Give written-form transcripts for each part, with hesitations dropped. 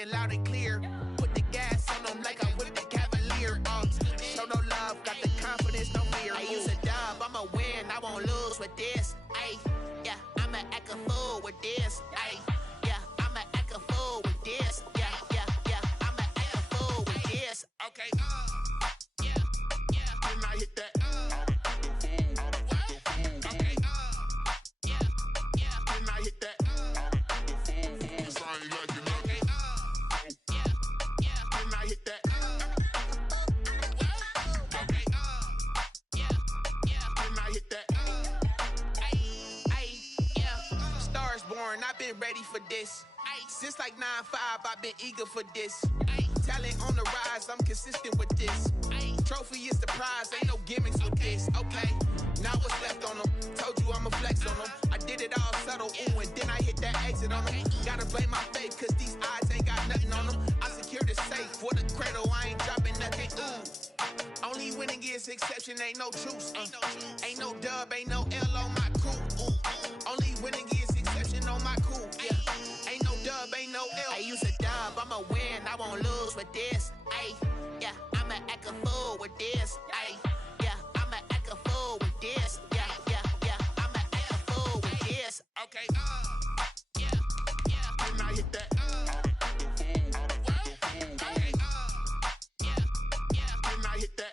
it loud and clear. Put the gas on them like I whipped the Cavalier. Show no love, got the confidence, no fear. I use a dub, I'ma win, I won't lose with this. Ay, yeah, I'ma act a fool with this. Ay, yeah, I'ma act a fool with this. Yeah, yeah, yeah, I'ma act a fool with this. Okay, yeah, yeah, then I hit that. Okay, yeah, yeah, then I hit that. I've been ready for this. Since like 9-5, I've been eager for this. Talent on the rise, I'm consistent with this. Trophy is the prize, ain't no gimmicks with this. Okay, now what's left on them? Told you I'ma flex on them. I did it all subtle, ooh, and then I hit that exit on them. Gotta blame my faith, cause these odds ain't got nothing on them. I secured the safe for the cradle, I ain't dropping nothing, ooh. Only winning is exception, ain't no truce. Ain't no dub, ain't no L on my crew, ooh. Only winning is exception on my cool, yeah. Ain't no dub, ain't no L. I use a dub, I'ma win, I won't lose with this. Ay, yeah, I'ma act a fool with this. Ay, yeah, I'ma act a fool with this. Yeah, yeah, yeah, I'ma act a fool with this. Okay, yeah, yeah, then I hit that. Okay, yeah, yeah, then I hit that.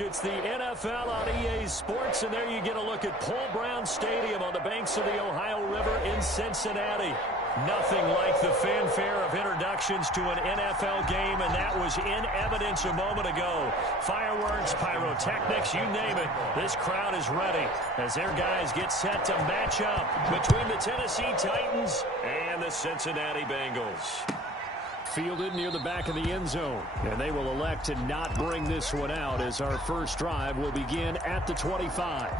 It's the NFL on EA Sports, and there you get a look at Paul Brown Stadium on the banks of the Ohio River in Cincinnati. Nothing like the fanfare of introductions to an NFL game, and that was in evidence a moment ago. Fireworks, pyrotechnics, you name it. This crowd is ready as their guys get set to match up between the Tennessee Titans and the Cincinnati Bengals. Fielded near the back of the end zone, and they will elect to not bring this one out as our first drive will begin at the 25.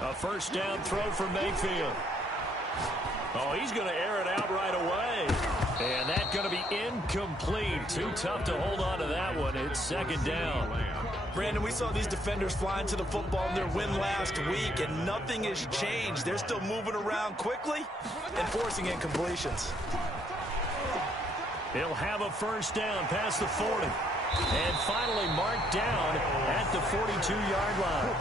A first down throw for Mayfield. Oh, he's going to air it out right away. And that's going to be incomplete. Too tough to hold on to that one. It's second down. Brandon, we saw these defenders flying to the football in their win last week, and nothing has changed. They're still moving around quickly and forcing incompletions. He'll have a first down past the 40. And finally marked down at the 42-yard line.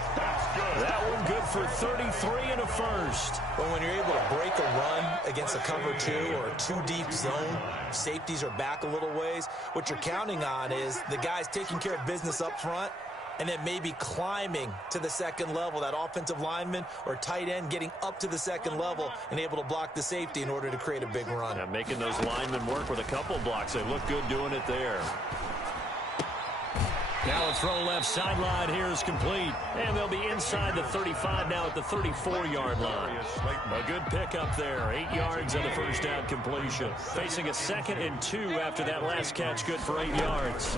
That one good for 33 and a first. But when you're able to break a run against a cover 2 or a 2-deep zone, safeties are back a little ways. What you're counting on is the guys taking care of business up front and then maybe climbing to the second level, that offensive lineman or tight end getting up to the second level and able to block the safety in order to create a big run. Yeah, making those linemen work with a couple blocks. They look good doing it there. Now a throw left sideline here is complete. And they'll be inside the 35 now at the 34-yard line. A good pickup there. 8 yards on the first down completion. Facing a 2nd and 2 after that last catch. Good for 8 yards.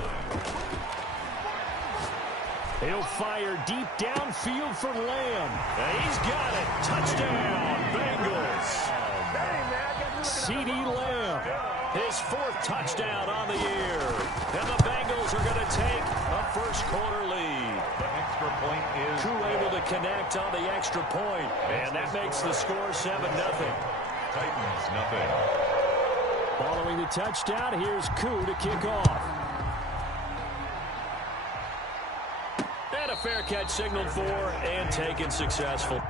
He'll fire deep downfield for Lamb. And he's got it. Touchdown, Bengals. CeeDee Lamb. His 4th touchdown on the year. And the Bengals are going to take a first quarter lead. The extra point is Koo able to connect on the extra point, and that makes the score 7-0. Titans nothing. Following the touchdown, here's Koo to kick off. And a fair catch signaled for and taken successful.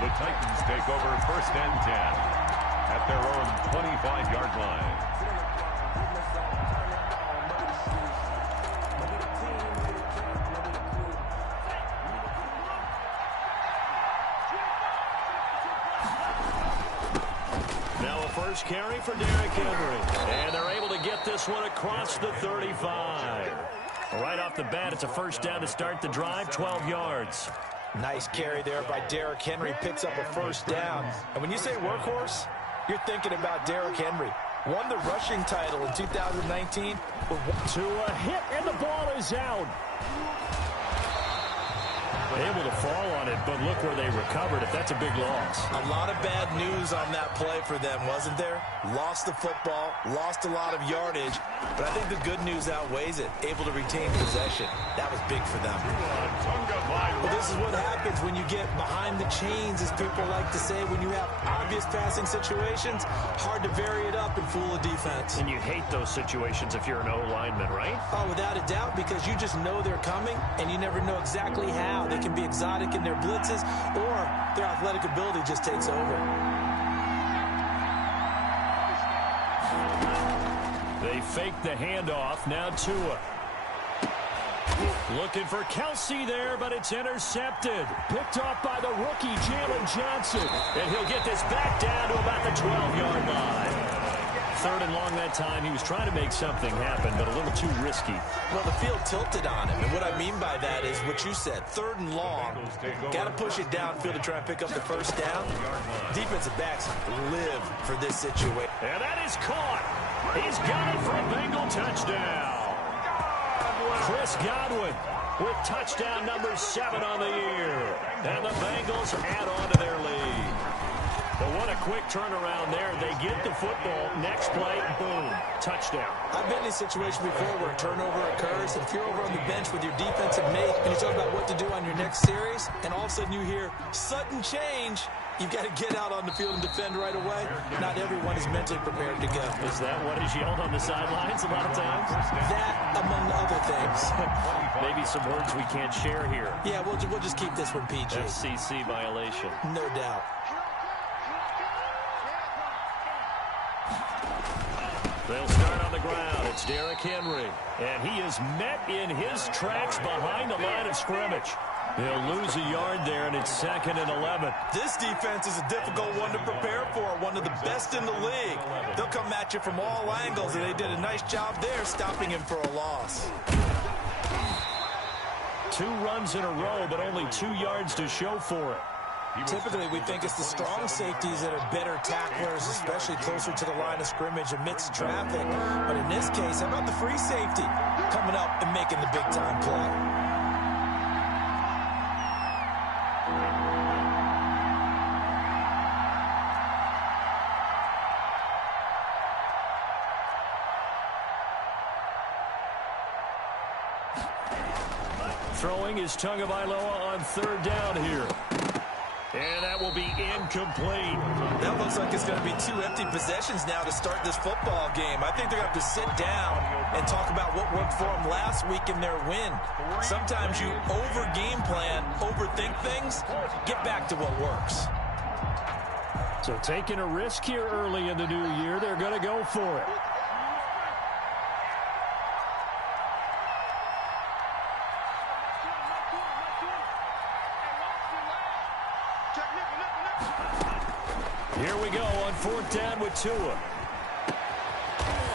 The Titans take over 1st and 10 at their own 25-yard line. Now a first carry for Derrick Henry. And they're able to get this one across the 35. Right off the bat, it's a first down to start the drive, 12 yards. Nice carry there by Derrick Henry. Picks up a first down. And when you say workhorse, you're thinking about Derrick Henry. Won the rushing title in 2019. To a hit, and the ball is out. Able to fall on it, but look where they recovered it. That's a big loss. A lot of bad news on that play for them, wasn't there? Lost the football, lost a lot of yardage, but I think the good news outweighs it. Able to retain possession. That was big for them. Well, this is what happens when you get behind the chains, as people like to say. When you have obvious passing situations, hard to vary it up and fool a defense. And you hate those situations if you're an O-lineman, right? Oh, without a doubt, because you just know they're coming, and you never know exactly how. They can be exotic in their blitzes, or their athletic ability just takes over. They fake the handoff. Now Tua. Looking for Kelsey there, but it's intercepted. Picked off by the rookie, Jalen Johnson. And he'll get this back down to about the 12-yard line. 3rd and long that time. He was trying to make something happen, but a little too risky. Well, the field tilted on him, and what I mean by that is what you said. 3rd and long, got to push it downfield to try and pick up the first down. Defensive backs live for this situation. And that is caught. He's got it for a Bengal touchdown. Chris Godwin with touchdown number 7 on the year. And the Bengals add on to their lead. But what a quick turnaround there. They get the football. Next play, boom, touchdown. I've been in a situation before where a turnover occurs. And if you're over on the bench with your defensive mate and you talk about what to do on your next series, and all of a sudden you hear sudden change, you've got to get out on the field and defend right away. Not everyone is mentally prepared to go. Is that what is yelled on the sidelines a lot of times? That, among other things. Maybe some words we can't share here. Yeah, we'll just keep this one PG. FCC violation. No doubt. They'll start on the ground. It's Derrick Henry. And he is met in his tracks behind the line of scrimmage. They'll lose a yard there, and it's 2nd and 11. This defense is a difficult one to prepare for, one of the best in the league. They'll come at you from all angles, and they did a nice job there stopping him for a loss. 2 runs in a row, but only 2 yards to show for it. Typically, we think it's the strong safeties that are better tacklers, especially closer to the line of scrimmage amidst traffic. But in this case, how about the free safety coming up and making the big-time play? Throwing is Tagovailoa on 3rd down here. And that will be incomplete. That looks like it's going to be 2 empty possessions now to start this football game. I think they're going to have to sit down and talk about what worked for them last week in their win. Sometimes you over-game plan, overthink things, get back to what works. So taking a risk here early in the new year, they're going to go for it. Here we go on 4th down with Tua.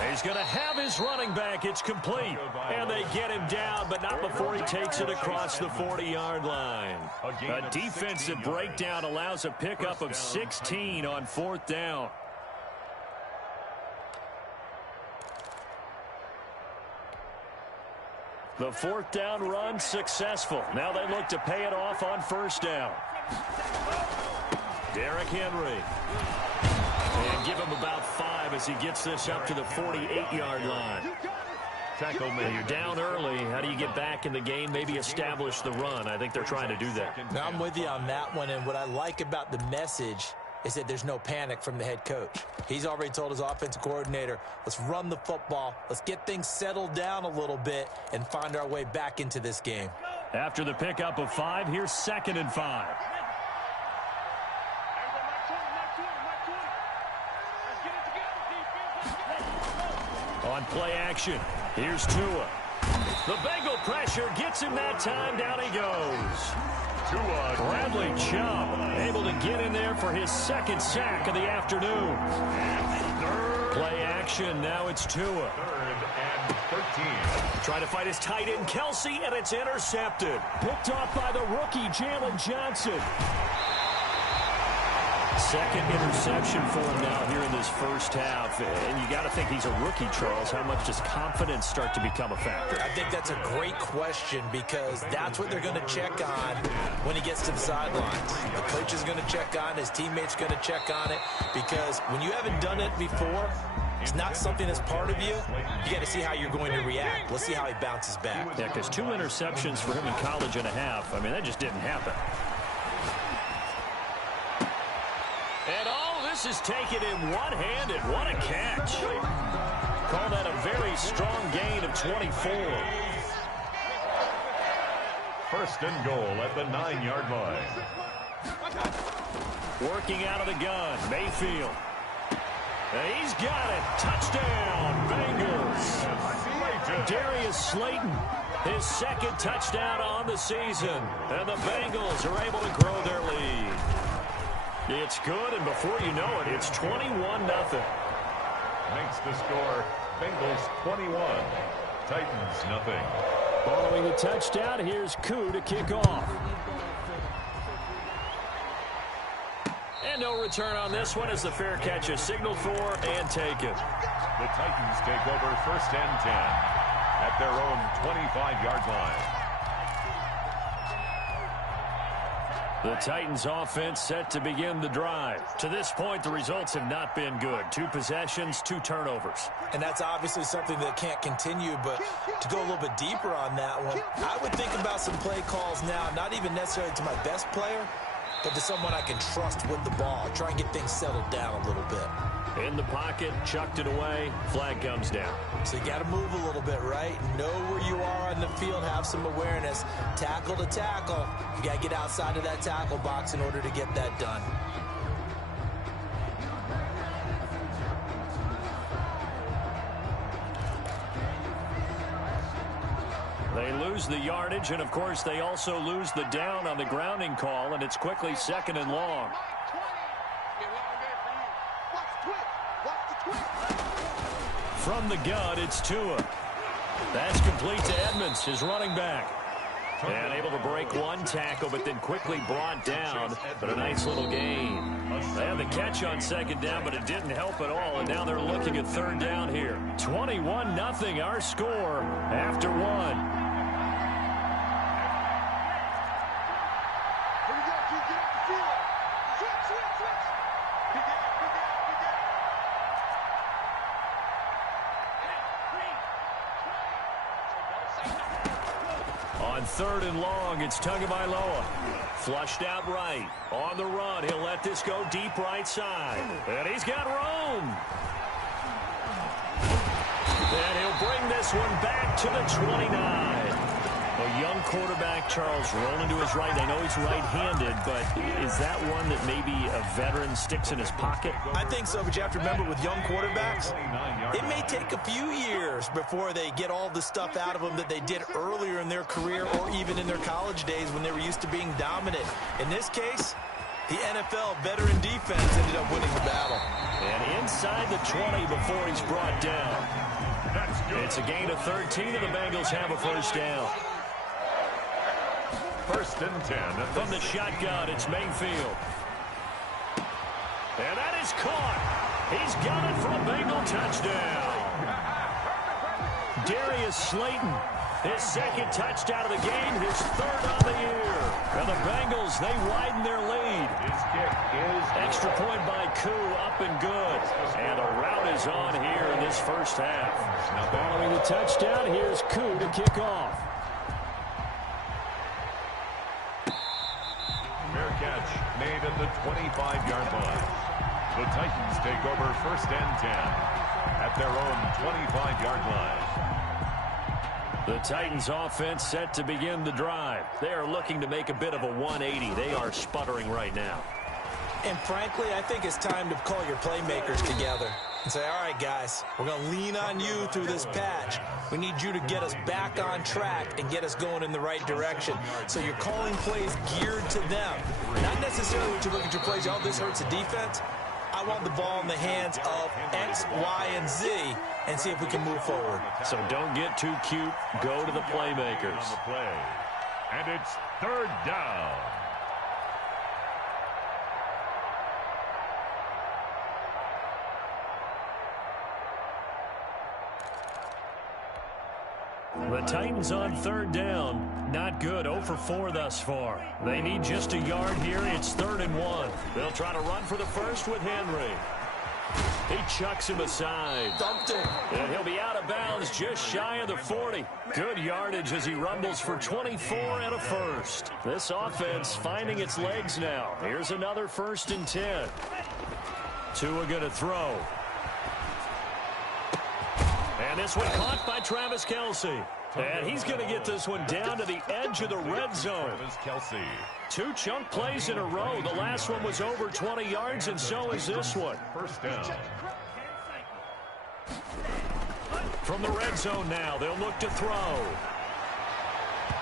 He's going to have his running back. It's complete. And they get him down, but not before he takes it across the 40-yard line. A defensive breakdown allows a pickup of 16 on 4th down. The fourth down run successful. Now they look to pay it off on first down. Derrick Henry. And give him about 5 as he gets this up to the 48-yard line. Tackle made. You're down early. How do you get back in the game? Maybe establish the run. I think they're trying to do that. Now, I'm with you on that one, and what I like about the message is that there's no panic from the head coach. He's already told his offensive coordinator, let's run the football, let's get things settled down a little bit and find our way back into this game. After the pickup of 5, here's 2nd and 5. On play action, here's Tua. The Bengal pressure gets him that time. Down he goes. Bradley Chubb able to get in there for his 2nd sack of the afternoon. Play action, now it's Tua. 3rd and 13. Trying to fight his tight end, Kelsey, and it's intercepted. Picked off by the rookie, Jalen Johnson. 2nd interception for him now here in this first half. And you got to think he's a rookie, Charles. How much does confidence start to become a factor? I think that's a great question because that's what they're going to check on when he gets to the sidelines. The coach is going to check on, his teammates going to check on it, because when you haven't done it before, it's not something that's part of you. You got to see how you're going to react. Let's see how he bounces back. Yeah, because 2 interceptions for him in college and a half. I mean, that just didn't happen. And all this is taken in one-handed. What a catch. Call that a very strong gain of 24. 1st and goal at the 9-yard line. Working out of the gun, Mayfield. He's got it. Touchdown, Bengals. Darius Slayton, his 2nd touchdown on the season. And the Bengals are able to grow their lead. It's good, and before you know it, it's 21-0. Makes the score Bengals 21, Titans nothing. Following the touchdown, here's Koo to kick off. And no return on this one as the fair catch is signaled for and taken. The Titans take over 1st and 10 at their own 25-yard line. The Titans offense set to begin the drive. To this point, the results have not been good. 2 possessions, 2 turnovers. And that's obviously something that can't continue, but to go a little bit deeper on that one, I would think about some play calls now, not even necessarily to my best player, but to someone I can trust with the ball. Try and get things settled down a little bit. In the pocket, chucked it away, flag comes down. So you got to move a little bit, right? Know where you are on the field, have some awareness. Tackle to tackle. You got to get outside of that tackle box in order to get that done. They lose the yardage, and of course they also lose the down on the grounding call, and it's quickly 2nd and long. From the gun, it's Tua. That's complete to Edmonds, his running back. And able to break 1 tackle, but then quickly brought down. But a nice little gain. They had the catch on 2nd down, but it didn't help at all. And now they're looking at 3rd down here. 21-0 our score after 1. On 3rd and long, it's Tagovailoa. Flushed out right. On the run, he'll let this go deep right side. And he's got room. And he'll bring this one back to the 29. A young quarterback, Charles, rolling to his right. I know he's right-handed, but is that one that maybe a veteran sticks in his pocket? I think so, but you have to remember with young quarterbacks, it may take a few years before they get all the stuff out of them that they did earlier in their career or even in their college days when they were used to being dominant. In this case, the NFL veteran defense ended up winning the battle. And inside the 20 before he's brought down. It's a gain of 13, and the Bengals have a first down. 1st and 10. From the shotgun, it's Mayfield. And that is caught. He's got it for a Bengal touchdown. Darius Slayton, His second touchdown of the game, his third on the year. And the Bengals, they widen their lead. His kick is Extra point by Koo, up and good. And a rout is on here in this first half. Following the touchdown, here's Koo to kick off. fair catch made at the 25-yard line. The Titans take over 1st and 10 at their own 25-yard line. The Titans offense set to begin the drive. They are looking to make a bit of a 180. They are sputtering right now. And frankly, I think it's time to call your playmakers together and say, all right, guys, we're going to lean on you through this patch. We need you to get us back on track and get us going in the right direction. So you're calling plays geared to them. Not necessarily when you look at your plays, oh, this hurts the defense. I want the ball in the hands of X, Y, and Z and see if we can move forward. So don't get too cute. Go to the playmakers. On the play. And it's 3rd down. The Titans on 3rd down. Not good. 0 for 4 thus far. They need just a yard here. It's 3rd and 1. They'll try to run for the first with Henry. He chucks him aside. Dumped him. And he'll be out of bounds just shy of the 40. Good yardage as he rumbles for 24 and a first. This offense finding its legs now. Here's another 1st and 10. Tua going to throw. And this one caught by Travis Kelce. And he's going to get this one down to the edge of the red zone. Travis Kelce. 2 chunk plays in a row. The last one was over 20 yards, and so is this one. 1st down. From the red zone now, they'll look to throw.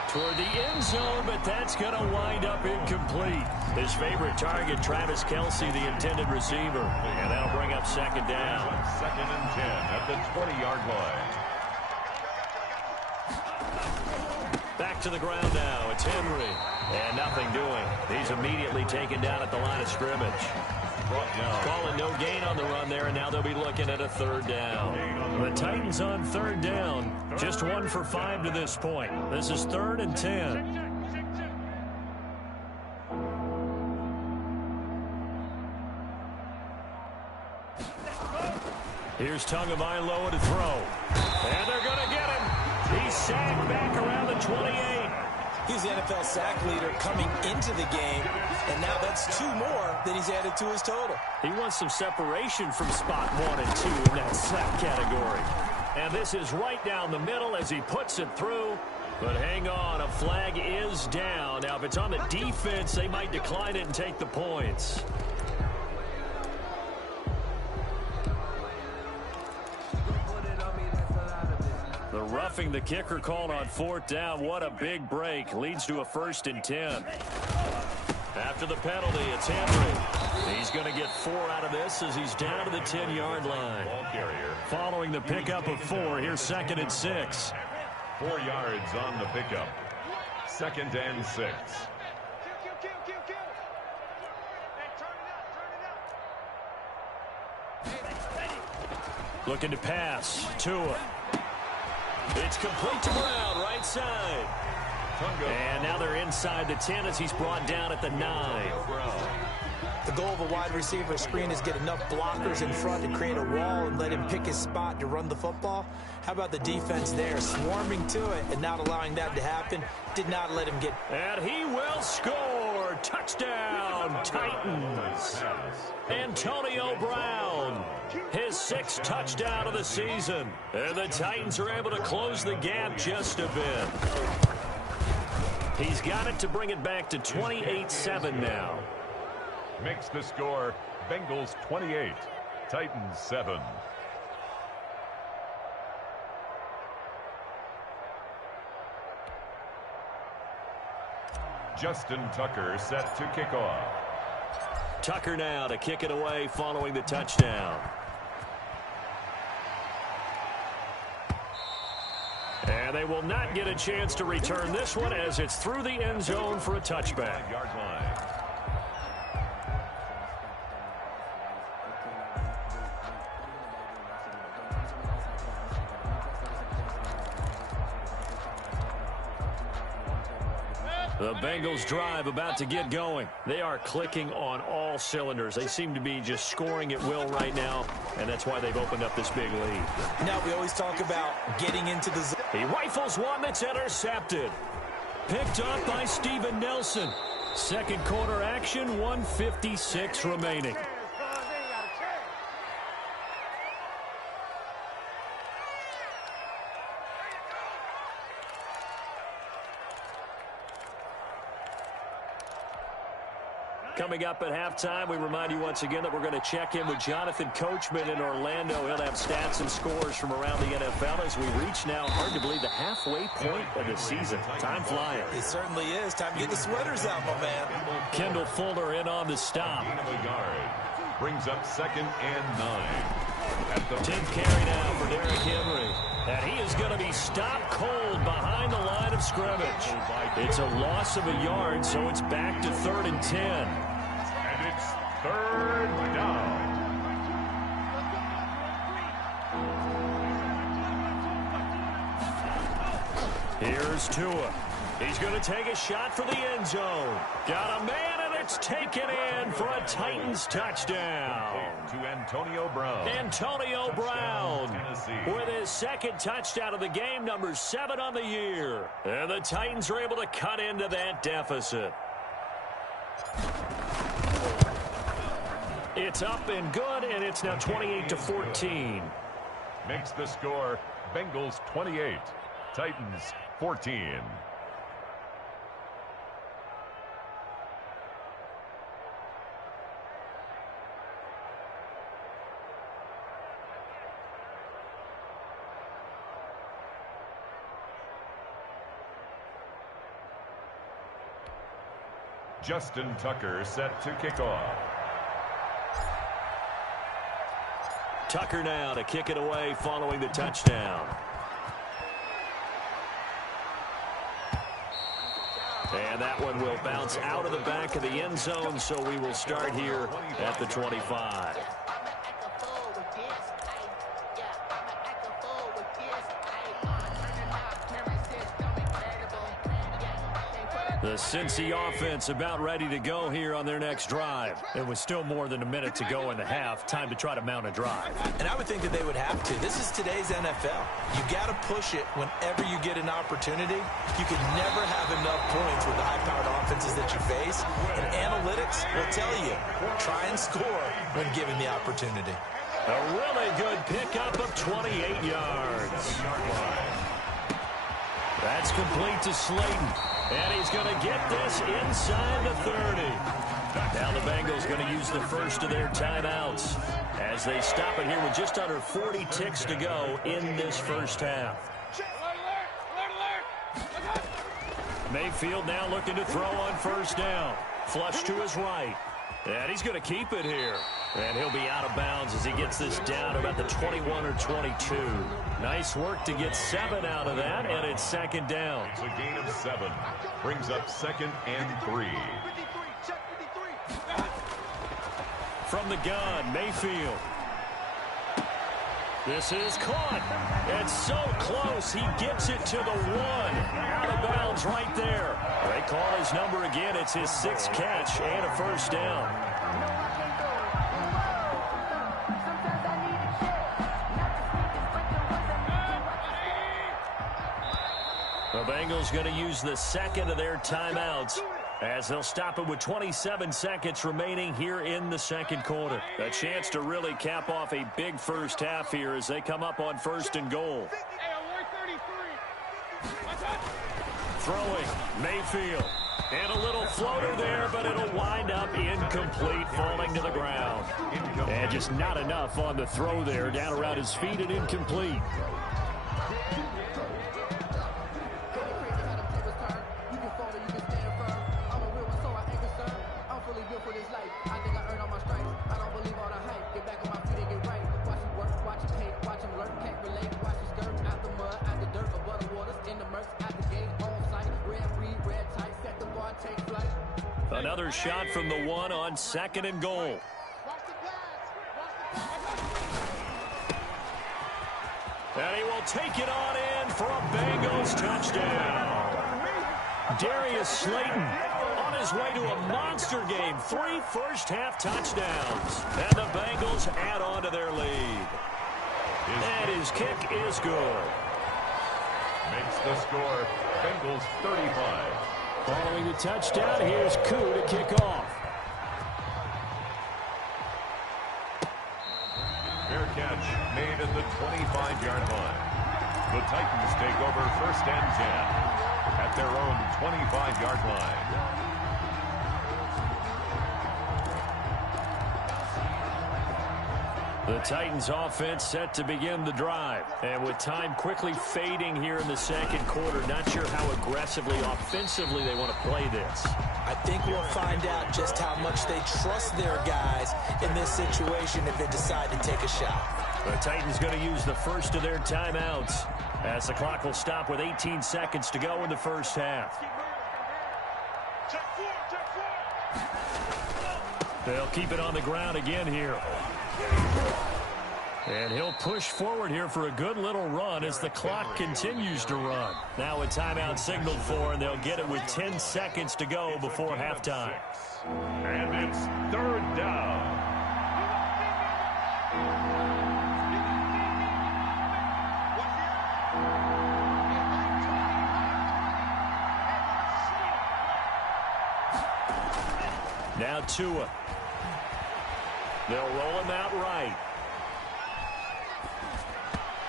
Toward the end zone, but that's going to wind up incomplete. His favorite target, Travis Kelce, the intended receiver. And that'll bring up 2nd down. 2nd and 10 at the 20-yard line. Back to the ground now. It's Henry. And nothing doing. He's immediately taken down at the line of scrimmage. Calling no gain on the run there, and now they'll be looking at a 3rd down. The Titans on 3rd down. Just 1 for 5 to this point. This is 3rd and 10. Here's Tagovailoa to throw. And they're going to get him. He's sacked back around the 28. He's the NFL sack leader coming into the game, and now that's 2 more that he's added to his total. He wants some separation from spot 1 and 2 in that sack category. And this is right down the middle as he puts it through. But hang on, a flag is down. Now, if it's on the defense, they might decline it and take the points. The roughing the kicker called on 4th down. What a big break. Leads to a 1st and 10. After the penalty, it's Henry. He's going to get 4 out of this as he's down to the 10-yard line. Ball carrier. Following the pickup of 4, here's 2nd and 6. 4 yards on the pickup. 2nd and 6. Looking to pass. Tua. It's complete to Brown, right side. And now they're inside the 10 as he's brought down at the 9. The goal of a wide receiver screen is get enough blockers in front to create a wall and let him pick his spot to run the football. How about the defense there, swarming to it and not allowing that to happen? Did not let him get... And he will score. Touchdown, Titans. Antonio Brown, his 6th touchdown of the season. And the Titans are able to close the gap just a bit. He's got it to bring it back to 28-7 now. Makes the score Bengals 28, Titans 7. Justin Tucker set to kick off. Tucker now to kick it away following the touchdown. And they will not get a chance to return this one as it's through the end zone for a touchback. 5-yard line. The Bengals drive about to get going. They are clicking on all cylinders. They seem to be just scoring at will right now, and that's why they've opened up this big lead. Now, we always talk about getting into the zone. He rifles one that's intercepted. Picked up by Steven Nelson. Second quarter action, 1:56 remaining. Coming up at halftime, we remind you once again that we're going to check in with Jonathan Coachman in Orlando. He'll have stats and scores from around the NFL as we reach now, hard to believe, the halfway point of the season. Time flying. It certainly is. Time to get the sweaters out, my man. Kendall Fuller in on the stop. Brings up 2nd and 9. At the 10th carry now for Derrick Henry. And he is going to be stopped cold behind the line of scrimmage. It's a loss of a yard, so it's back to 3rd and 10. And it's 3rd down. Here's Tua. He's going to take a shot for the end zone. Got a man, and it's taken in for a Titans touchdown. To Antonio Brown. Antonio Brown with his second touchdown of the game, number 7 on the year. And the Titans are able to cut into that deficit. It's up and good, and it's now 28-14. Makes the score Bengals 28, Titans 14. Justin Tucker set to kick off. Tucker now to kick it away following the touchdown. And that one will bounce out of the back of the end zone, so we will start here at the 25. The Cincy offense about ready to go here on their next drive. It was still more than a minute to go in the half. Time to try to mount a drive. And I would think that they would have to. This is today's NFL. You got to push it whenever you get an opportunity. You can never have enough points with the high-powered offenses that you face. And analytics will tell you, try and score when given the opportunity. A really good pickup of 28 yards. That's complete to Slayton. And he's going to get this inside the 30. Now the Bengals going to use the first of their timeouts as they stop it here with just under 40 ticks to go in this first half. Mayfield now looking to throw on first down. Flush to his right. And he's going to keep it here. And he'll be out of bounds as he gets this down about the 21 or 22. Nice work to get 7 out of that, and it's 2nd down. It's a gain of 7. Brings up 2nd and 3. From the gun, Mayfield. This is caught. It's so close. He gets it to the 1. Out of bounds right there. They call his number again. It's his 6th catch and a first down. The Bengals going to use the second of their timeouts as they'll stop it with 27 seconds remaining here in the second quarter. A chance to really cap off a big first half here as they come up on 1st and goal. Throwing, Mayfield. And a little floater there, but it'll wind up incomplete, falling to the ground. And just not enough on the throw there, down around his feet and incomplete. Another shot from the 1 on 2nd and goal. And he will take it on in for a Bengals touchdown. Darius Slayton on his way to a monster game. 3 first-half touchdowns. And the Bengals add on to their lead. And his kick is good. Makes the score Bengals 35. Following the touchdown, here's Koo to kick off. Fair catch made at the 25-yard line. The Titans take over 1st and 10 at their own 25-yard line. The Titans offense set to begin the drive. And with time quickly fading here in the second quarter, not sure how aggressively, offensively they want to play this. I think we'll find out just how much they trust their guys in this situation if they decide to take a shot. The Titans going to use the first of their timeouts as the clock will stop with 18 seconds to go in the first half. They'll keep it on the ground again here. And he'll push forward here for a good little run as the clock continues to run. Now a timeout signaled for, and they'll get it with 10 seconds to go before halftime. And it's 3rd down. Now Tua. They'll roll him out right.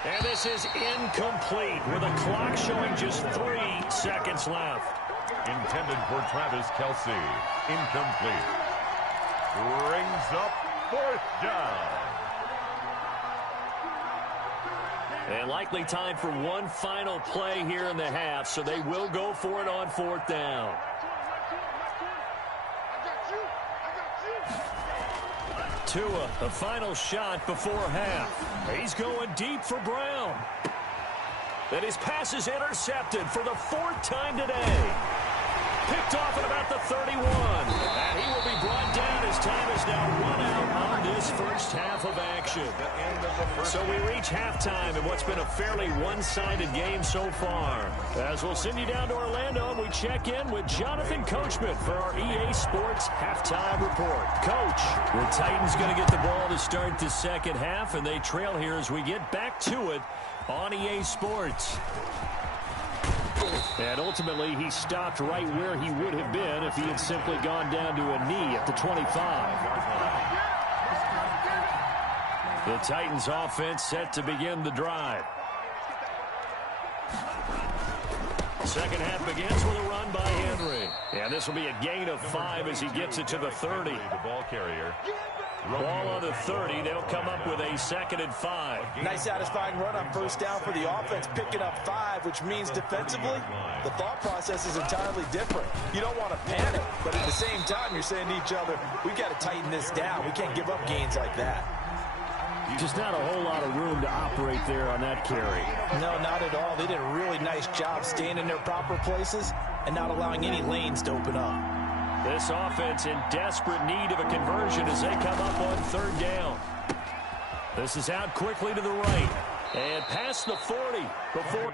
And this is incomplete with a clock showing just 3 seconds left. Intended for Travis Kelce. Incomplete. Brings up 4th down. And likely time for one final play here in the half, so they will go for it on 4th down. Tua, the final shot before half. He's going deep for Brown. And his pass is intercepted for the 4th time today. Picked off at about the 31. And he will be brought down as time is now run out on this first half of action. So we reach halftime in what's been a fairly one-sided game so far. As we'll send you down to Orlando, and we check in with Jonathan Coachman for our EA Sports Halftime Report. Coach, the Titans going to get the ball to start the second half, and they trail here as we get back to it on EA Sports. And ultimately, he stopped right where he would have been if he had simply gone down to a knee at the 25. The Titans offense set to begin the drive. Second half begins with a run by Henry. And this will be a gain of 5 as he gets it to the 30. The ball carrier. Ball on the 30. They'll come up with a 2nd and 5. Nice satisfying run on 1st down for the offense, picking up 5, which means defensively, the thought process is entirely different. You don't want to panic, but at the same time, you're saying to each other, we've got to tighten this down. We can't give up gains like that. Just not a whole lot of room to operate there on that carry. No, not at all. They did a really nice job staying in their proper places and not allowing any lanes to open up. This offense in desperate need of a conversion as they come up on 3rd down. This is out quickly to the right. And past the 40 before...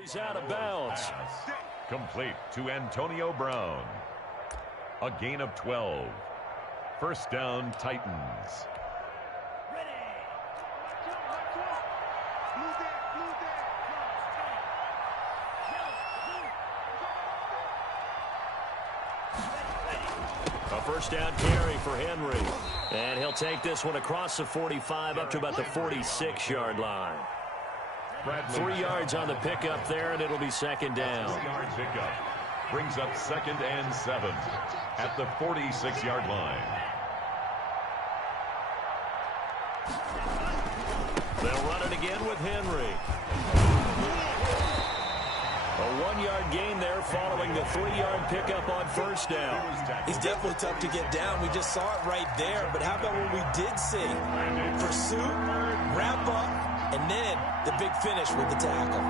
He's out of bounds. Complete to Antonio Brown. A gain of 12. 1st down, Titans. A 1st down carry for Henry. And he'll take this one across the 45 up to about the 46-yard line. 3 yards on the pickup there, and it'll be 2nd down. 3-yard pickup brings up 2nd and 7 at the 46-yard line. They'll run it again with Henry. A 1-yard gain there following the 3-yard pickup on first down. He's definitely tough to get down. We just saw it right there. But how about what we did see? Pursuit, wrap up, and then the big finish with the tackle.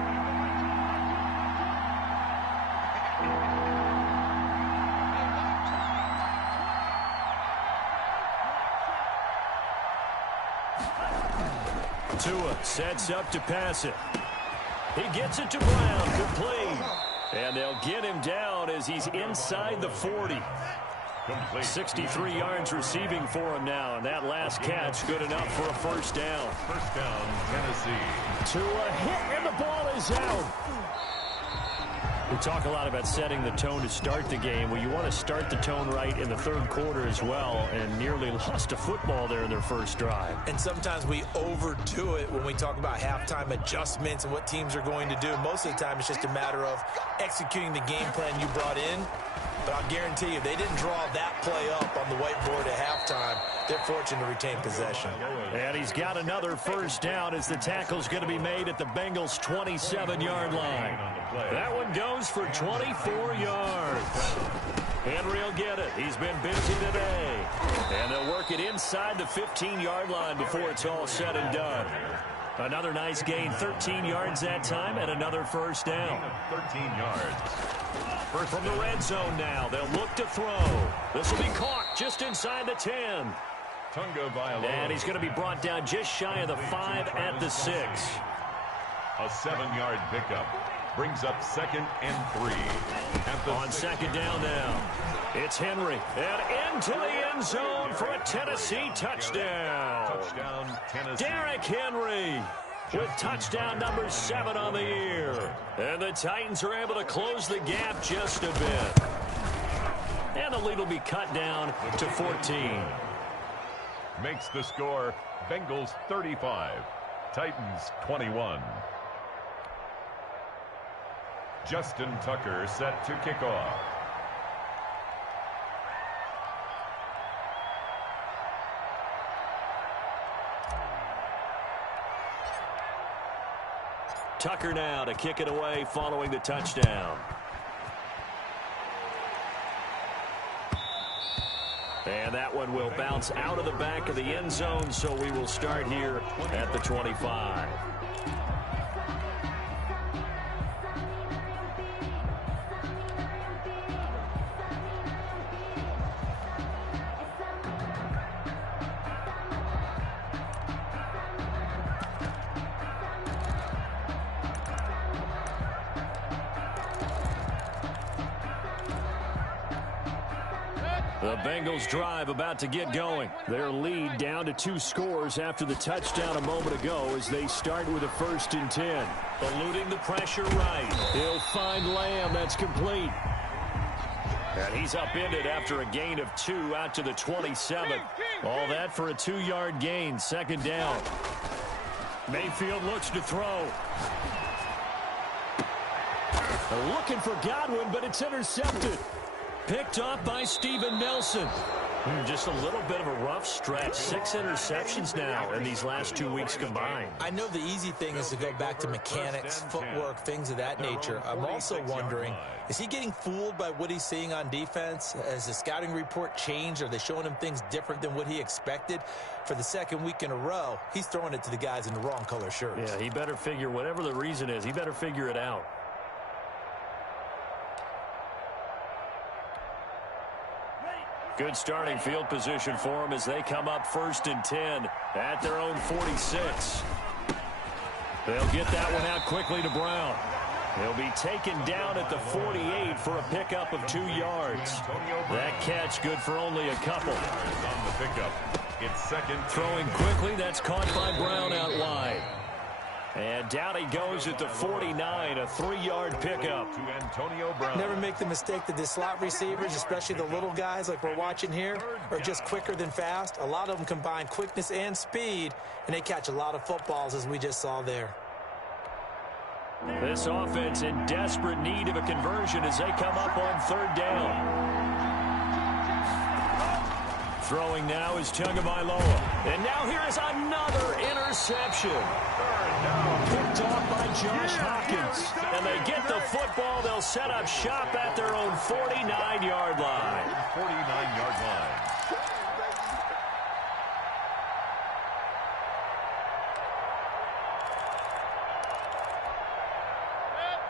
Tua sets up to pass it. He gets it to Brown, complete. And they'll get him down as he's inside the 40. 63 yards receiving for him now, and that last catch good enough for a first down. First down, Tennessee. Tua hit, and the ball is out. We talk a lot about setting the tone to start the game. Well, you want to start the tone right in the third quarter as well, and nearly lost a football there in their first drive. And sometimes we overdo it when we talk about halftime adjustments and what teams are going to do. Most of the time, it's just a matter of executing the game plan you brought in. But I'll guarantee you, if they didn't draw that play up on the whiteboard at halftime, they're fortunate to retain possession. And he's got another first down as the tackle's going to be made at the Bengals' 27-yard line. That one goes for 24 yards. Henry will get it. He's been busy today. And they'll work it inside the 15-yard line before it's all said and done. Another nice gain, 13 yards that time, and another first down. 13 yards. From the red zone now, they'll look to throw. This will be caught just inside the 10. And he's going to be brought down just shy of the 5 at the 6. A 7-yard pickup brings up 2nd and 3. On second down now, it's Henry. And into the end zone for a Tennessee touchdown. Touchdown, Tennessee. Derrick Henry with touchdown number 7 on the year. And the Titans are able to close the gap just a bit. And the lead will be cut down to 14. Makes the score Bengals 35, Titans 21. Justin Tucker set to kick off. Tucker now to kick it away following the touchdown. And that one will bounce out of the back of the end zone, so we will start here at the 25. The Bengals drive about to get going. Their lead down to 2 scores after the touchdown a moment ago as they start with a 1st and 10. Eluding the pressure right. He'll find Lamb. That's complete. And he's upended after a gain of 2 out to the 27. All that for a 2-yard gain. 2nd down. Mayfield looks to throw. They're looking for Godwin, but it's intercepted. Picked off by Steven Nelson. Just a little bit of a rough stretch. 6 interceptions now in these last 2 weeks combined. I know the easy thing is to go back to mechanics, footwork, things of that nature. I'm also wondering, is he getting fooled by what he's seeing on defense? Has the scouting report changed? Are they showing him things different than what he expected? For the 2nd week in a row, he's throwing it to the guys in the wrong color shirts. Yeah, he better figure, whatever the reason is, he better figure it out. Good starting field position for them as they come up 1st and 10 at their own 46. They'll get that one out quickly to Brown. He'll be taken down at the 48 for a pickup of 2 yards. That catch good for only a couple. On the pickup, it's 2nd. Throwing quickly, that's caught by Brown out wide. And down he goes at the 49, a 3-yard pickup. To Antonio Brown. Never make the mistake that the slot receivers, especially the little guys like we're watching here, are just quicker than fast. A lot of them combine quickness and speed, and they catch a lot of footballs, as we just saw there. This offense in desperate need of a conversion as they come up on 3rd down. Throwing now is Tagovailoa. And now here is another interception. Picked off by Josh Hopkins. And they get the football. They'll set up shop at their own 49-yard line. 49-yard line.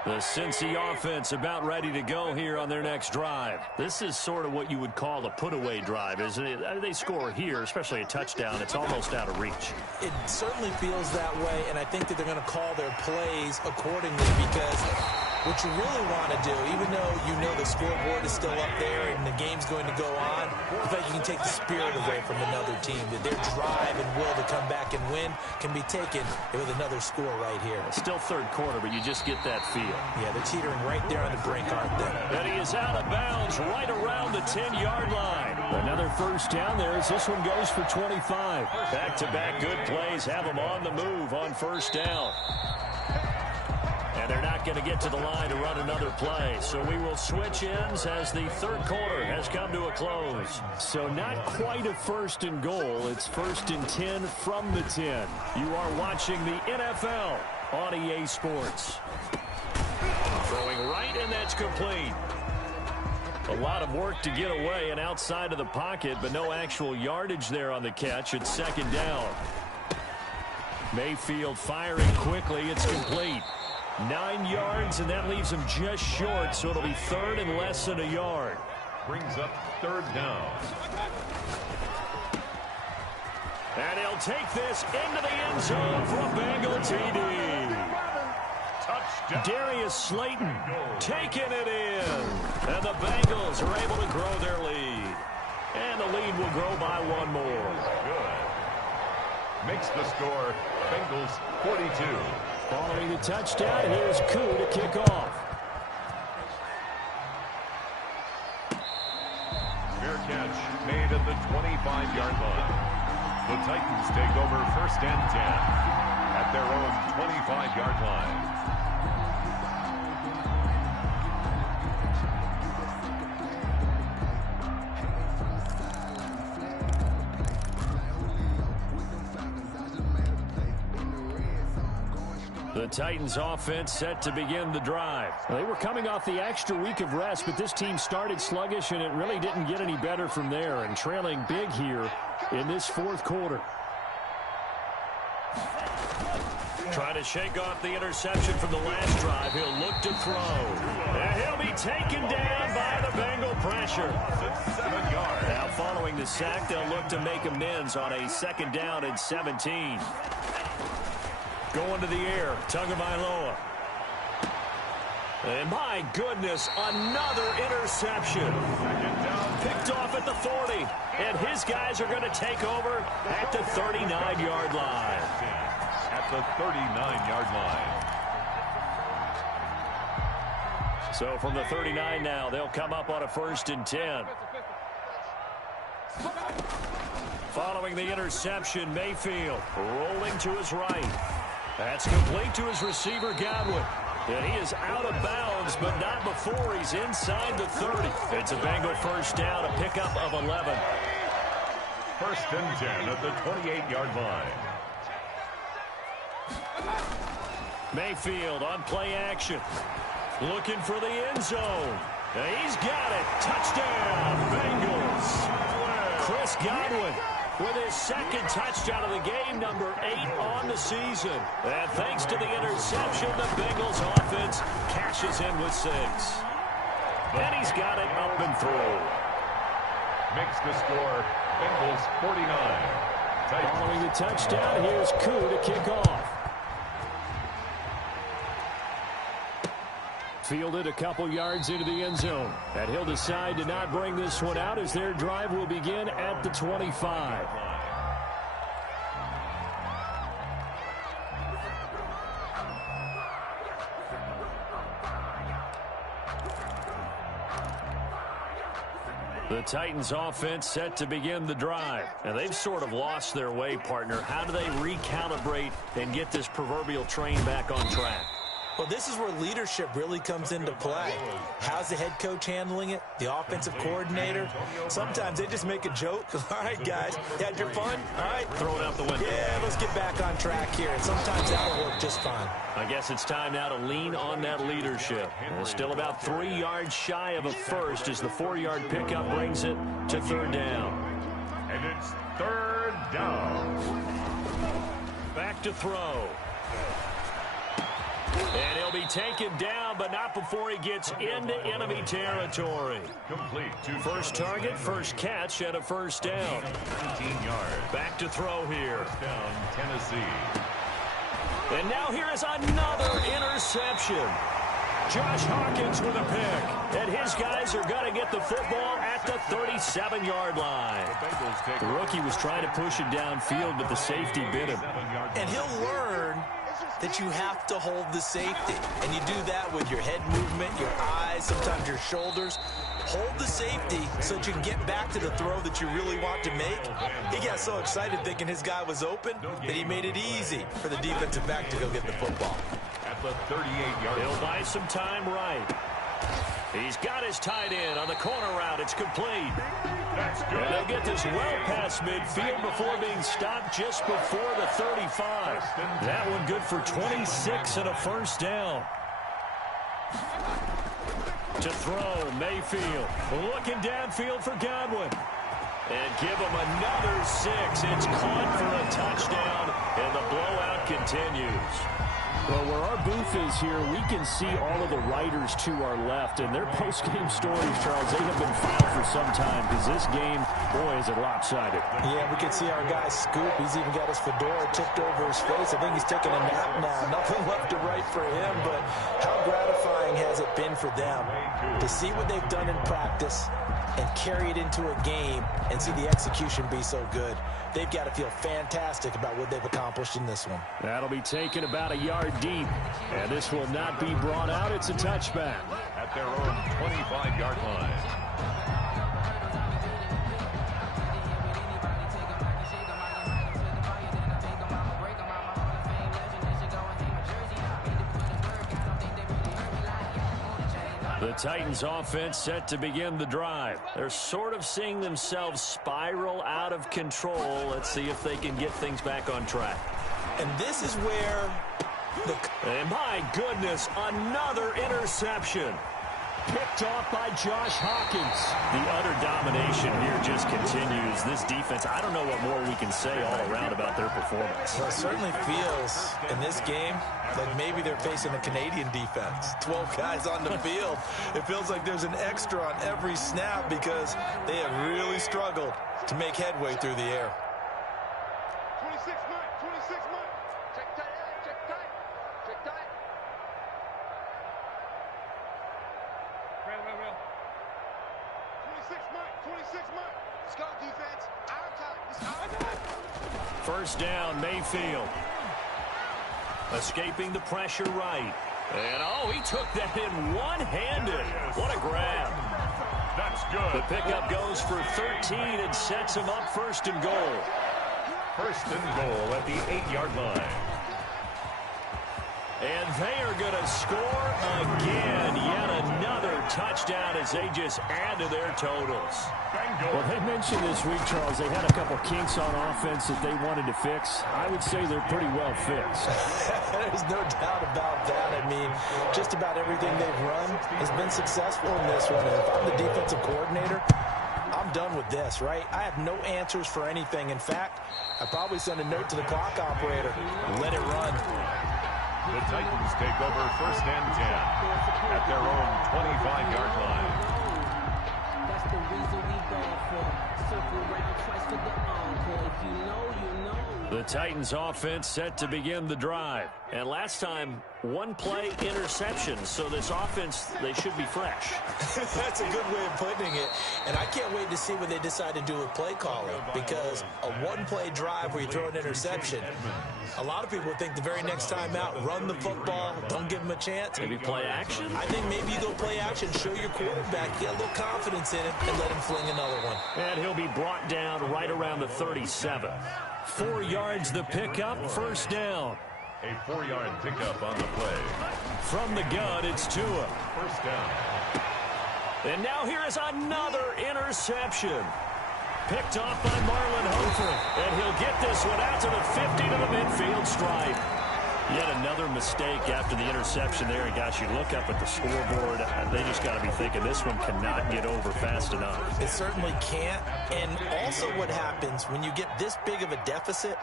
The Cincy offense about ready to go here on their next drive. This is sort of what you would call a put-away drive, isn't it? They score here, especially a touchdown. It's almost out of reach. It certainly feels that way, and I think that they're going to call their plays accordingly because what you really want to do, even though you know the scoreboard is still up there and the game's going to go on, I feel like you can take the spirit away from another team, that their drive and will to come back and win can be taken with another score right here. Still third quarter, but you just get that feel. Yeah, they're teetering right there on the brink, aren't they? And he is out of bounds right around the 10-yard line. Another first down there as this one goes for 25. Back-to-back good plays have them on the move on first down. And they're not going to get to the line to run another play. So we will switch ends as the third quarter has come to a close. So not quite a first and goal. It's first and 10 from the 10. You are watching the NFL on EA Sports. Throwing right, and that's complete. A lot of work to get away and outside of the pocket, but no actual yardage there on the catch. It's second down. Mayfield firing quickly. It's complete. 9 yards, and that leaves him just short, so it'll be third and less than a yard. Brings up third down. And he'll take this into the end zone for a Bengal TD. Touchdown. Darius Slayton taking it in. And the Bengals are able to grow their lead. And the lead will grow by one more. Good. Makes the score Bengals 42. Following the touchdown, here's Koo to kick off. Fair catch made at the 25-yard line. The Titans take over first and 10 at their own 25-yard line. The Titans offense set to begin the drive. They were coming off the extra week of rest, but this team started sluggish, and it really didn't get any better from there, and trailing big here in this fourth quarter. Trying to shake off the interception from the last drive. He'll look to throw. And he'll be taken down by the Bengal pressure. 7 yards. Now following the sack, they'll look to make amends on a second down and 17. Going to the air, Tagovailoa. And my goodness, another interception. Picked off at the 40. And his guys are going to take over at the 39-yard line. At the 39-yard line. So from the 39 now, they'll come up on a first and 10. Following the interception, Mayfield rolling to his right. That's complete to his receiver, Godwin. And he is out of bounds, but not before he's inside the 30. It's a Bengal first down, a pickup of 11. First and 10 at the 28-yard line. Mayfield on play action. Looking for the end zone. And he's got it. Touchdown, Bengals. Chris Godwin with his second touchdown of the game, number 8 on the season. And thanks to the interception, the Bengals offense cashes in with 6. And he's got it up and through. Makes the score Bengals 49. Titans. Following the touchdown, here's Koo to kick off. Fielded a couple yards into the end zone. And he'll decide to not bring this one out as their drive will begin at the 25. The Titans offense set to begin the drive. And they've sort of lost their way, partner. How do they recalibrate and get this proverbial train back on track? Well, this is where leadership really comes into play. How's the head coach handling it? The offensive coordinator? Sometimes they just make a joke. All right, guys, you had your fun? All right. Throw it out the window. Yeah, let's get back on track here. And sometimes that'll work just fine. I guess it's time now to lean on that leadership. Still about 3 yards shy of a first as the 4-yard pickup brings it to third down. And it's third down. Back to throw. And he'll be taken down, but not before he gets into enemy territory. Complete to First target, first catch, and a first down. 19 yards. Back to throw here. First down, Tennessee. And now here is another interception. Josh Hawkins with a pick. And his guys are going to get the football at the 37-yard line. The rookie was trying to push it downfield, but the safety bit him. And he'll learn that you have to hold the safety. And you do that with your head movement, your eyes, sometimes your shoulders. Hold the safety so that you can get back to the throw that you really want to make. He got so excited thinking his guy was open that he made it easy for the defensive back to go get the football. At the 38-yard line. He'll buy some time right. He's got his tight end on the corner route. It's complete. That's good. And they'll get this well past midfield before being stopped just before the 35. That one good for 26 and a first down. To throw, Mayfield. Looking downfield for Godwin. And give him another 6. It's caught for a touchdown, and the blowout continues. Well, where our booth is here, we can see all of the writers to our left, and their post-game stories, Charles, they have been filed for some time because this game, boy, is it lopsided. Yeah, we can see our guy Scoop. He's even got his fedora tipped over his face. I think he's taking a nap now. Nothing left to write for him, but how gratifying has it been for them to see what they've done in practice and carry it into a game and see the execution be so good. They've got to feel fantastic about what they've accomplished in this one. That'll be taken about a yard deep, and this will not be brought out. It's a touchback. At their own 25-yard line. The Titans offense set to begin the drive. They're sort of seeing themselves spiral out of control. Let's see if they can get things back on track. And this is where And my goodness, another interception. Picked off by Josh Hawkins. The utter domination here just continues. This defense, I don't know what more we can say all around about their performance. Well, it certainly feels in this game like maybe they're facing a Canadian defense. 12 guys on the field. It feels like there's an extra on every snap because they have really struggled to make headway through the air. 26 Mike. Check tight. Real. 26 Mike. Let's go, defense. Our time. It's our time. First down, Mayfield. Escaping the pressure right. And, oh, he took that in one-handed. What a grab. That's good. The pickup goes for 13 and sets him up first and goal. First and goal at the 8-yard line. And they are going to score again. Yet another touchdown as they just add to their totals. Well, they mentioned this week, Charles, they had a couple kinks on offense that they wanted to fix. I would say they're pretty well fixed. There's no doubt about that. I mean, just about everything they've run has been successful in this one. And if I'm the defensive coordinator, I'm done with this, right? I have no answers for anything. In fact, I'd probably send a note to the clock operator. Let it run. The Titans take over first and 10 at their own 25-yard line. That's the reason we go for. Circle around twice for the encore. If you know, you know. The Titans offense set to begin the drive. And last time, one-play interception. So this offense, they should be fresh. That's a good way of putting it. And I can't wait to see what they decide to do with play calling. Because a one-play drive where you throw an interception, a lot of people think the very next time out, run the football, don't give them a chance. Maybe play action? I think maybe you go play action, show your quarterback, get a little confidence in him, and let him fling another one. And he'll be brought down right around the 37. 4 yards the pickup, first down. A 4-yard pickup on the play. From the gun, it's Tua. First down. And now here is another interception. Picked off by Marlon Humphrey. And he'll get this one out to the 50 to the midfield stripe. Yet another mistake after the interception there. And gosh, you look up at the scoreboard, they just got to be thinking this one cannot get over fast enough. It certainly can't. And also what happens when you get this big of a deficit,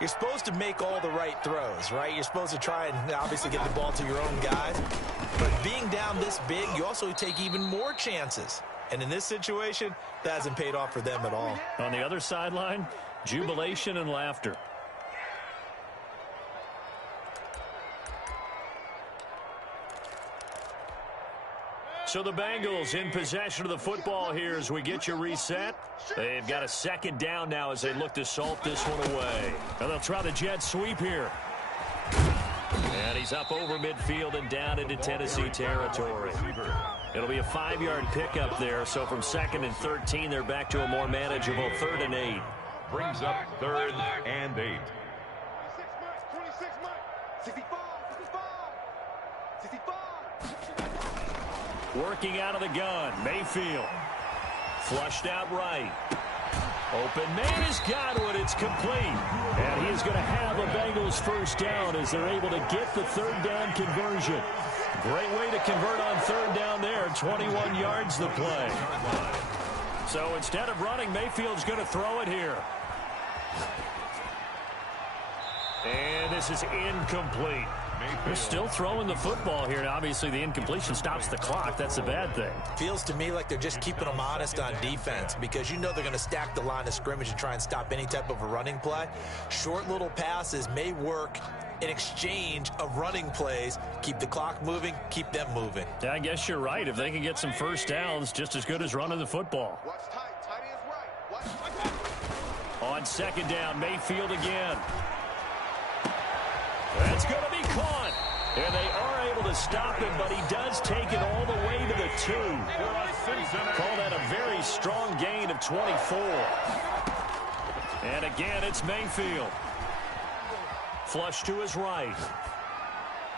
you're supposed to make all the right throws, right? You're supposed to try and obviously get the ball to your own guys. But being down this big, you also take even more chances. And in this situation, that hasn't paid off for them at all. On the other sideline, jubilation and laughter. So the Bengals in possession of the football here as we get you reset. They've got a second down now as they look to salt this one away. And they'll try the jet sweep here. And he's up over midfield and down into Tennessee territory. It'll be a 5-yard pickup there. So from 2nd and 13, they're back to a more manageable 3rd and 8. Brings up 3rd and 8. 65. Working out of the gun, Mayfield. Flushed out right. Open man has got it. It's complete. And he is going to have a Bengals first down as they're able to get the 3rd down conversion. Great way to convert on 3rd down there. 21 yards the play. So instead of running, Mayfield's going to throw it here. And this is incomplete. They're still throwing the football here. Now, obviously, the incompletion stops the clock. That's a bad thing. Feels to me like they're just keeping them honest on defense because you know they're going to stack the line of scrimmage and try and stop any type of a running play. Short little passes may work in exchange of running plays. Keep the clock moving, keep them moving. Yeah, I guess you're right. If they can get some first downs, just as good as running the football. Watch tight. Tight end's right. Watch tight. On 2nd down, Mayfield again. That's going to be caught. And they are able to stop him, but he does take it all the way to the 2. Call that a very strong gain of 24. And again, it's Mayfield. Flush to his right.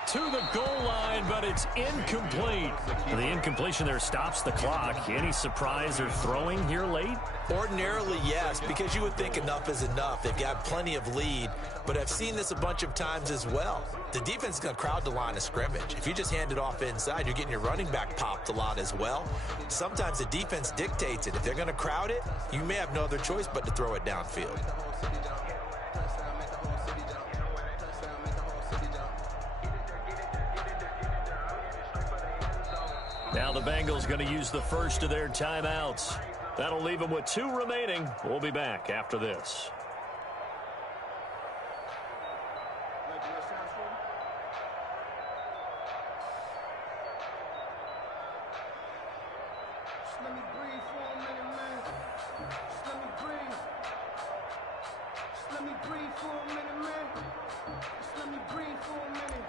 To the goal line, but it's incomplete. The incompletion there stops the clock. Any surprise they're throwing here late? Ordinarily, yes, because you would think enough is enough. They've got plenty of lead, but I've seen this a bunch of times as well. The defense is going to crowd the line of scrimmage. If you just hand it off inside, you're getting your running back popped a lot as well. Sometimes the defense dictates it. If they're going to crowd it, you may have no other choice but to throw it downfield. Now the Bengals going to use the first of their timeouts. That'll leave them with 2 remaining. We'll be back after this. Let me breathe for a minute, man. Just let me breathe. Just let me breathe for a minute, man. Just let me breathe for a minute.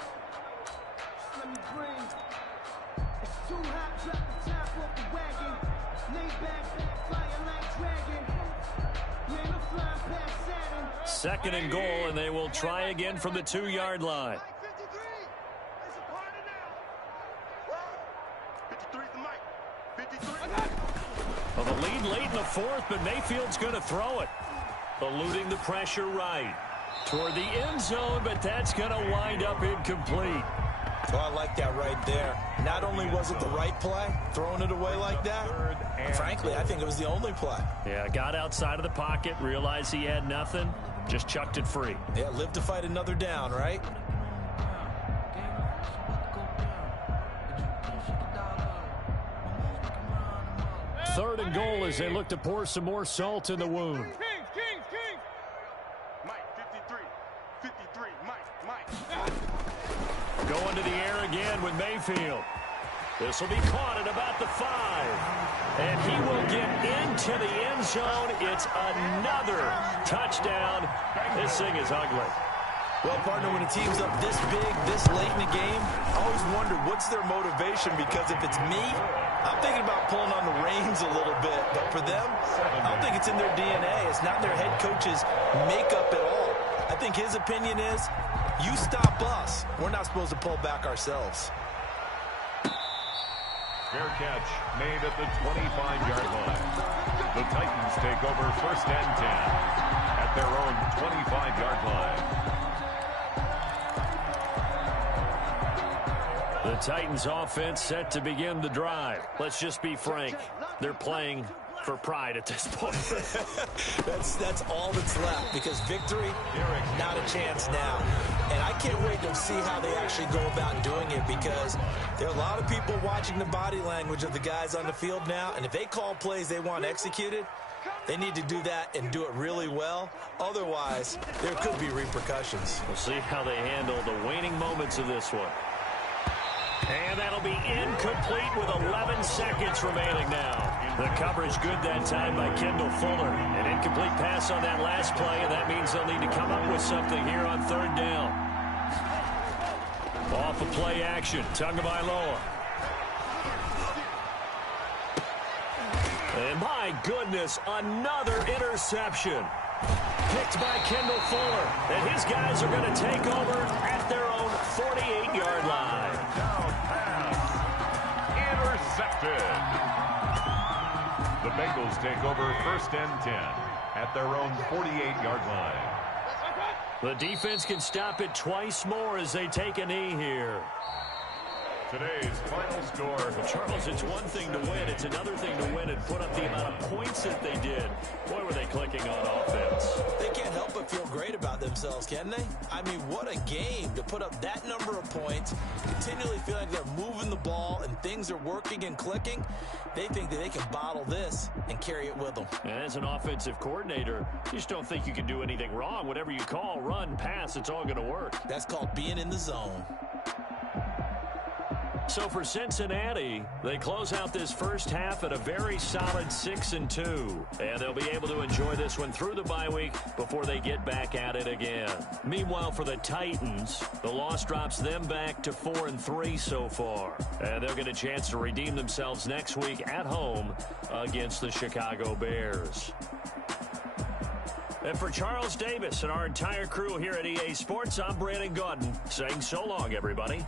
Just let me breathe. It's too hot, drop the top off the wagon. Lay back, fire like dragon. Man, I'm flying past Saturn. 2nd and goal, and they will try again from the 2-yard line. 53. It's a party now. 53's the mic. 53. Well, the lead late in the 4th, but Mayfield's going to throw it. Eluding the pressure right. Toward the end zone, but that's going to wind up incomplete. Oh, I like that right there. Not only was it the right play, throwing it away like that, frankly, I think it was the only play. Yeah, got outside of the pocket, realized he had nothing, just chucked it free. Yeah, live to fight another down, right? 3rd and goal as they look to pour some more salt in the wound. King. Mike, 53. 53. Mike. Going to the air again with Mayfield. This will be caught at about the 5. And he will get into the end zone. It's another touchdown. This thing is ugly. Well, partner, when a team's up this big, this late in the game, I always wonder what's their motivation, because if it's me, I'm thinking about pulling on the reins a little bit. But for them, I don't think it's in their DNA. It's not their head coach's makeup at all. I think his opinion is, You stop us, we're not supposed to pull back ourselves. Fair catch made at the 25-yard line. The Titans take over 1st and 10 at their own 25-yard line. The Titans offense set to begin the drive. Let's just be frank. They're playing for pride at this point. That's all that's left, because victory, not a chance now. And I can't wait to see how they actually go about doing it, because there are a lot of people watching the body language of the guys on the field now, and if they call plays they want executed, they need to do that and do it really well. Otherwise, there could be repercussions. We'll see how they handle the waning moments of this one. And that'll be incomplete with 11 seconds remaining now. The coverage good that time by Kendall Fuller. An incomplete pass on that last play, and that means they'll need to come up with something here on 3rd down. Off of play action, Tagovailoa. And my goodness, another interception. Picked by Kendall Fuller. And his guys are going to take over at their own 48-yard line. Down pass. Intercepted. The Bengals take over 1st and 10 at their own 48-yard line. The defense can stop it twice more as they take a knee here. Today's final score. Charles, it's one thing to win. It's another thing to win and put up the amount of points that they did. Boy, were they clicking on offense. They can't help but feel great about themselves, can they? I mean, what a game to put up that number of points, continually feel like they're moving the ball and things are working and clicking. They think that they can bottle this and carry it with them. And as an offensive coordinator, you just don't think you can do anything wrong. Whatever you call, run, pass, it's all going to work. That's called being in the zone. So for Cincinnati, they close out this first half at a very solid 6-2. And they'll be able to enjoy this one through the bye week before they get back at it again. Meanwhile, for the Titans, the loss drops them back to 4-3 so far. And they'll get a chance to redeem themselves next week at home against the Chicago Bears. And for Charles Davis and our entire crew here at EA Sports, I'm Brandon Gaudin saying so long, everybody.